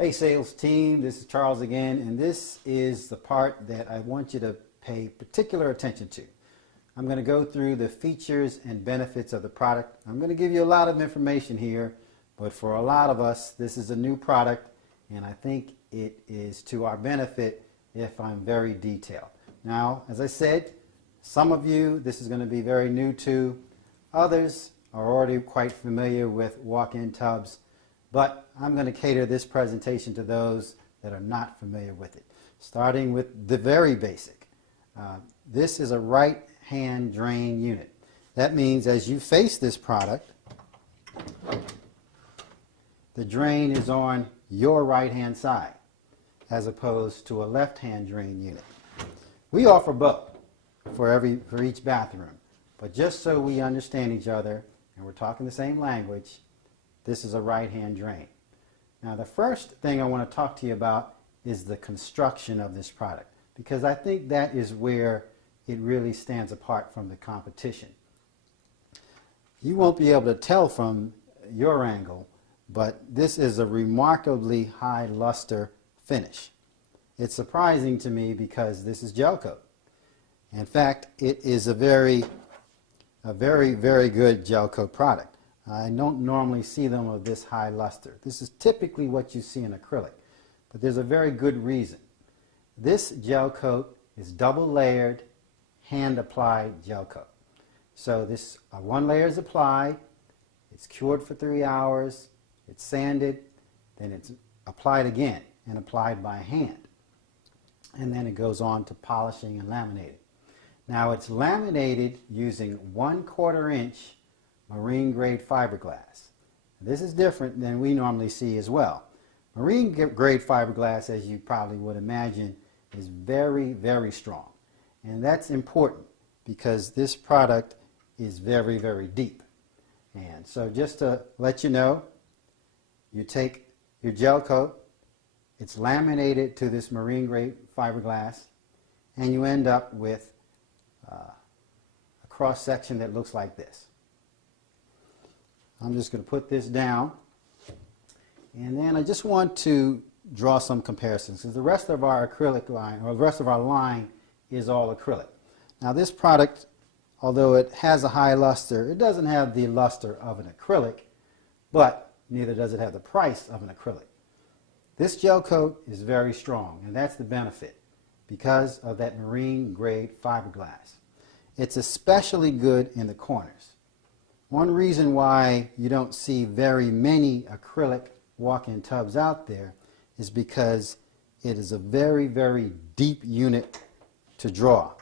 Hey sales team, this is Charles again, and this is the part that I want you to pay particular attention to. I'm going to go through the features and benefits of the product. I'm going to give you a lot of information here, but for a lot of us, this is a new product, and I think it is to our benefit if I'm very detailed. Now, as I said, some of you, this is going to be very new to. Others are already quite familiar with walk-in tubs. But I'm going to cater this presentation to those that are not familiar with it. Starting with the very basic. This is a right-hand drain unit. That means as you face this product, the drain is on your right-hand side as opposed to a left-hand drain unit. We offer both for each bathroom. But just so we understand each other and we're talking the same language, this is a right-hand drain. Now the first thing I want to talk to you about is the construction of this product, because I think that is where it really stands apart from the competition. You won't be able to tell from your angle, but this is a remarkably high luster finish. It's surprising to me because this is gel coat. In fact, it is a very good gel coat product. I don't normally see them of this high luster. This is typically what you see in acrylic, but there's a very good reason. This gel coat is double layered, hand applied gel coat. So this one layer is applied, it's cured for 3 hours, it's sanded, then it's applied again and applied by hand. And then it goes on to polishing and laminating. Now it's laminated using 1/4 inch marine grade fiberglass. This is different than we normally see as well. Marine grade fiberglass, as you probably would imagine, is very strong. And that's important because this product is very deep. And so just to let you know, you take your gel coat, it's laminated to this marine grade fiberglass, and you end up with a cross section that looks like this. I'm just going to put this down, and then I just want to draw some comparisons because the rest of our acrylic line, or the rest of our line, is all acrylic. Now this product, although it has a high luster, it doesn't have the luster of an acrylic, but neither does it have the price of an acrylic. This gel coat is very strong, and that's the benefit because of that marine grade fiberglass. It's especially good in the corners. One reason why you don't see very many acrylic walk-in tubs out there is because it is a very deep unit to draw.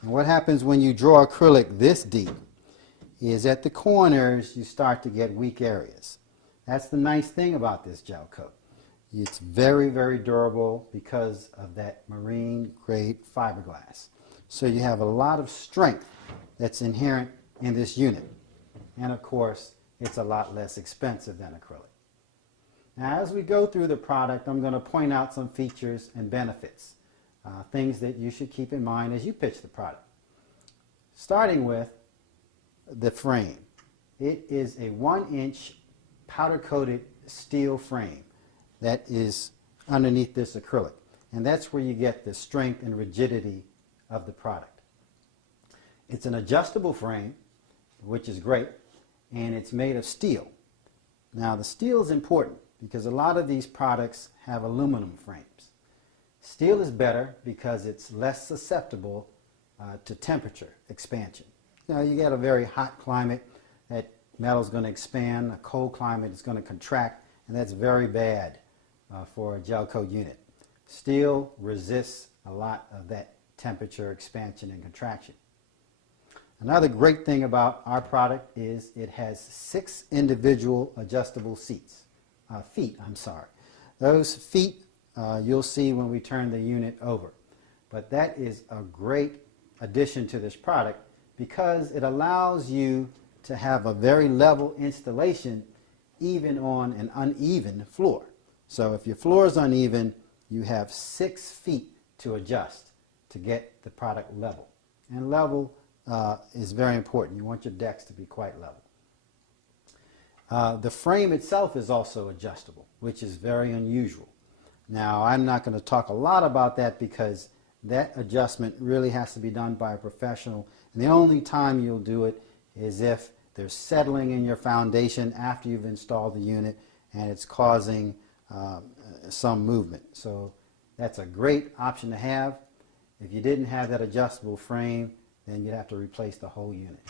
And what happens when you draw acrylic this deep is at the corners you start to get weak areas. That's the nice thing about this gel coat. It's very durable because of that marine grade fiberglass. So you have a lot of strength that's inherent in this unit. And of course, it's a lot less expensive than acrylic. Now, as we go through the product, I'm going to point out some features and benefits, things that you should keep in mind as you pitch the product. Starting with the frame. It is a 1-inch powder-coated steel frame that is underneath this acrylic. And that's where you get the strength and rigidity of the product. It's an adjustable frame, which is great. And it's made of steel. Now the steel is important because a lot of these products have aluminum frames. Steel is better because it's less susceptible to temperature expansion. Now you get a very hot climate, that metal is going to expand. A cold climate is going to contract, and that's very bad for a gel coat unit. Steel resists a lot of that temperature expansion and contraction. Another great thing about our product is it has 6 individual adjustable feet. Those feet you'll see when we turn the unit over. But that is a great addition to this product because it allows you to have a very level installation even on an uneven floor. So if your floor is uneven, you have 6 feet to adjust to get the product level. And level is very important. You want your decks to be quite level. The frame itself is also adjustable, which is very unusual. Now, I'm not going to talk a lot about that because that adjustment really has to be done by a professional, and the only time you'll do it is if there's settling in your foundation after you've installed the unit and it's causing some movement. So that's a great option to have. If you didn't have that adjustable frame, then you'd have to replace the whole unit.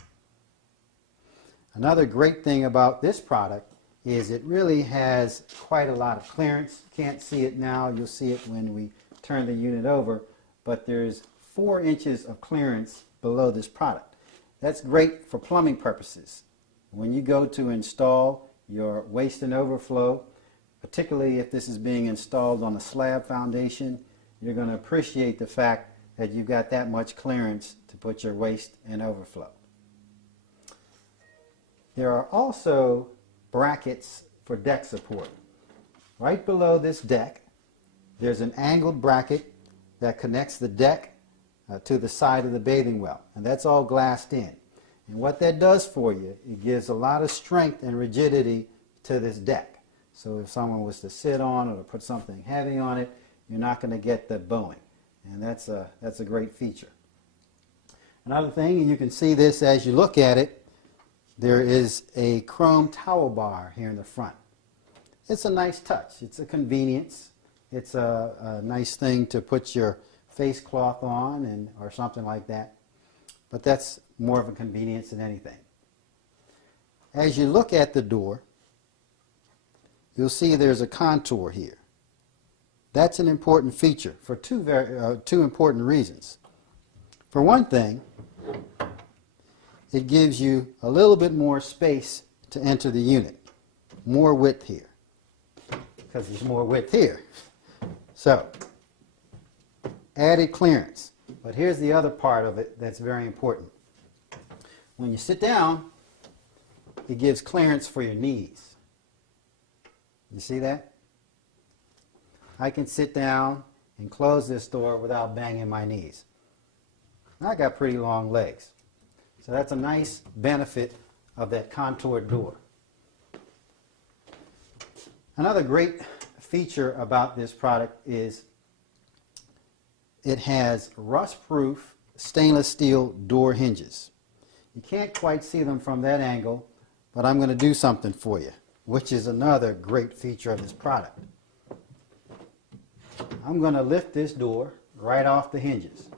Another great thing about this product is it really has quite a lot of clearance. You can't see it now, you'll see it when we turn the unit over, but there's 4 inches of clearance below this product. That's great for plumbing purposes. When you go to install your waste and overflow, particularly if this is being installed on a slab foundation, you're going to appreciate the fact that you've got that much clearance to put your waste and overflow. There are also brackets for deck support. Right below this deck, there's an angled bracket that connects the deck to the side of the bathing well, and that's all glassed in. And what that does for you, it gives a lot of strength and rigidity to this deck. So if someone was to sit on it or put something heavy on it, you're not going to get the bowing, and that's a great feature. Another thing, and you can see this as you look at it, there is a chrome towel bar here in the front. It's a nice touch. It's a convenience. It's a nice thing to put your face cloth on or something like that. But that's more of a convenience than anything. As you look at the door, you'll see there's a contour here. That's an important feature for two important reasons. For one thing, it gives you a little bit more space to enter the unit. More width here, because there's more width here. So, added clearance. But here's the other part of it that's very important. When you sit down, it gives clearance for your knees. You see that? I can sit down and close this door without banging my knees. I got pretty long legs. So that's a nice benefit of that contoured door. Another great feature about this product is it has rust-proof stainless steel door hinges. You can't quite see them from that angle, but I'm going to do something for you, which is another great feature of this product. I'm going to lift this door right off the hinges.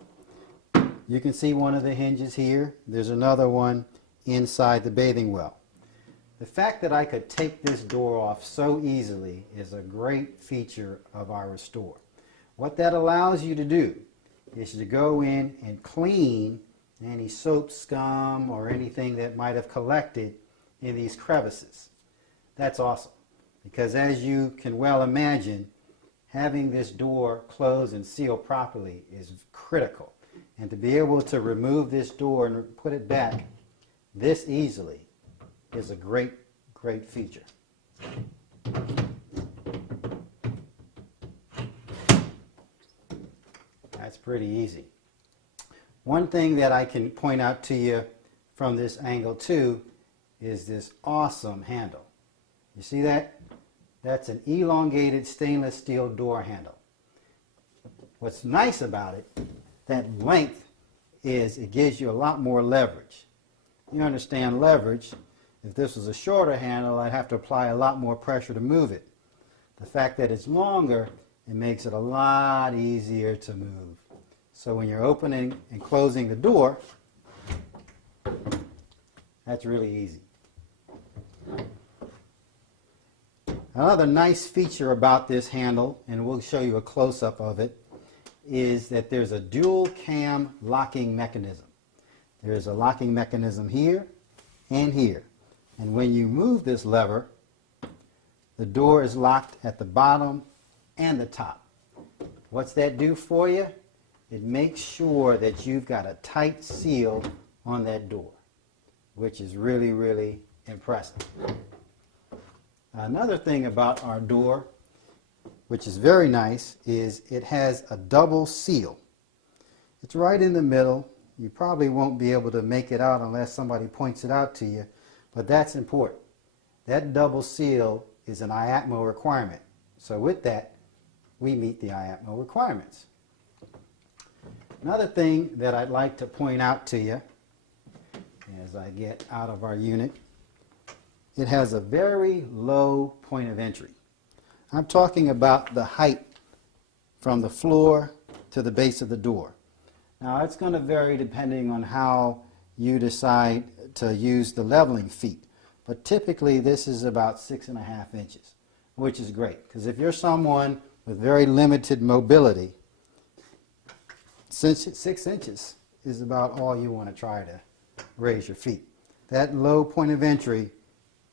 You can see one of the hinges here. There's another one inside the bathing well. The fact that I could take this door off so easily is a great feature of our Restore. What that allows you to do is to go in and clean any soap scum or anything that might have collected in these crevices. That's awesome, because as you can well imagine, having this door closed and sealed properly is critical. And to be able to remove this door and put it back this easily is a great, great feature. That's pretty easy. One thing that I can point out to you from this angle too is this awesome handle. You see that? That's an elongated stainless steel door handle. What's nice about it, that length, is it gives you a lot more leverage. You understand leverage. If this was a shorter handle, I'd have to apply a lot more pressure to move it. The fact that it's longer, it makes it a lot easier to move. So when you're opening and closing the door, that's really easy. Another nice feature about this handle, and we'll show you a close-up of it, is that there's a dual cam locking mechanism. There's a locking mechanism here and here. And when you move this lever, the door is locked at the bottom and the top. What's that do for you? It makes sure that you've got a tight seal on that door, which is really, really impressive. Another thing about our door, which is very nice, is it has a double seal. It's right in the middle. You probably won't be able to make it out unless somebody points it out to you, but that's important. That double seal is an IAPMO requirement. So with that, we meet the IAPMO requirements. Another thing that I'd like to point out to you as I get out of our unit, it has a very low point of entry. I'm talking about the height from the floor to the base of the door. Now it's going to vary depending on how you decide to use the leveling feet, but typically this is about 6.5 inches, which is great, because if you're someone with very limited mobility, 6 inches is about all you want to try to raise your feet. That low point of entry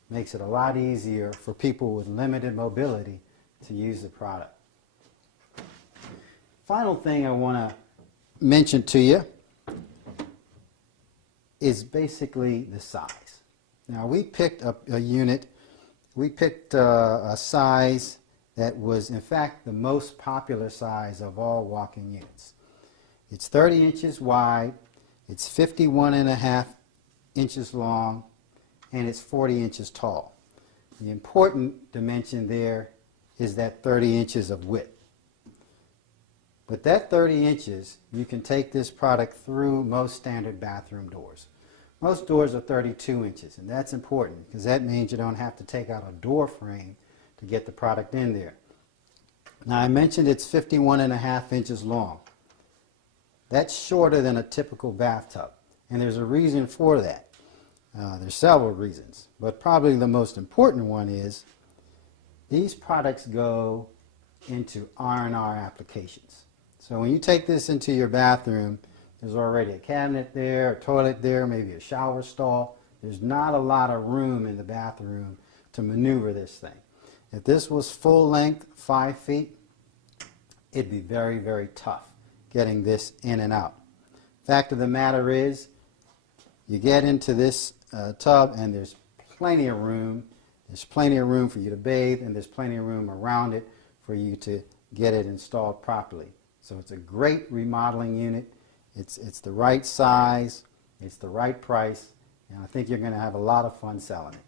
makes it a lot easier for people with limited mobility to use the product. Final thing I want to mention to you is basically the size. Now we picked up a unit, we picked a size that was in fact the most popular size of all walk-in units. It's 30 inches wide, it's 51.5 inches long, and it's 40 inches tall. The important dimension there is that 30 inches of width. But that 30 inches, you can take this product through most standard bathroom doors. Most doors are 32 inches, and that's important because that means you don't have to take out a door frame to get the product in there. Now I mentioned it's 51.5 inches long. That's shorter than a typical bathtub, and there's a reason for that. There's several reasons, but probably the most important one is these products go into R&R applications. So when you take this into your bathroom, there's already a cabinet there, a toilet there, maybe a shower stall. There's not a lot of room in the bathroom to maneuver this thing. If this was full length, 5 feet, it'd be very, very tough getting this in and out. Fact of the matter is, you get into this tub and there's plenty of room. There's plenty of room for you to bathe, and there's plenty of room around it for you to get it installed properly. So it's a great remodeling unit. It's the right size, it's the right price, and I think you're going to have a lot of fun selling it.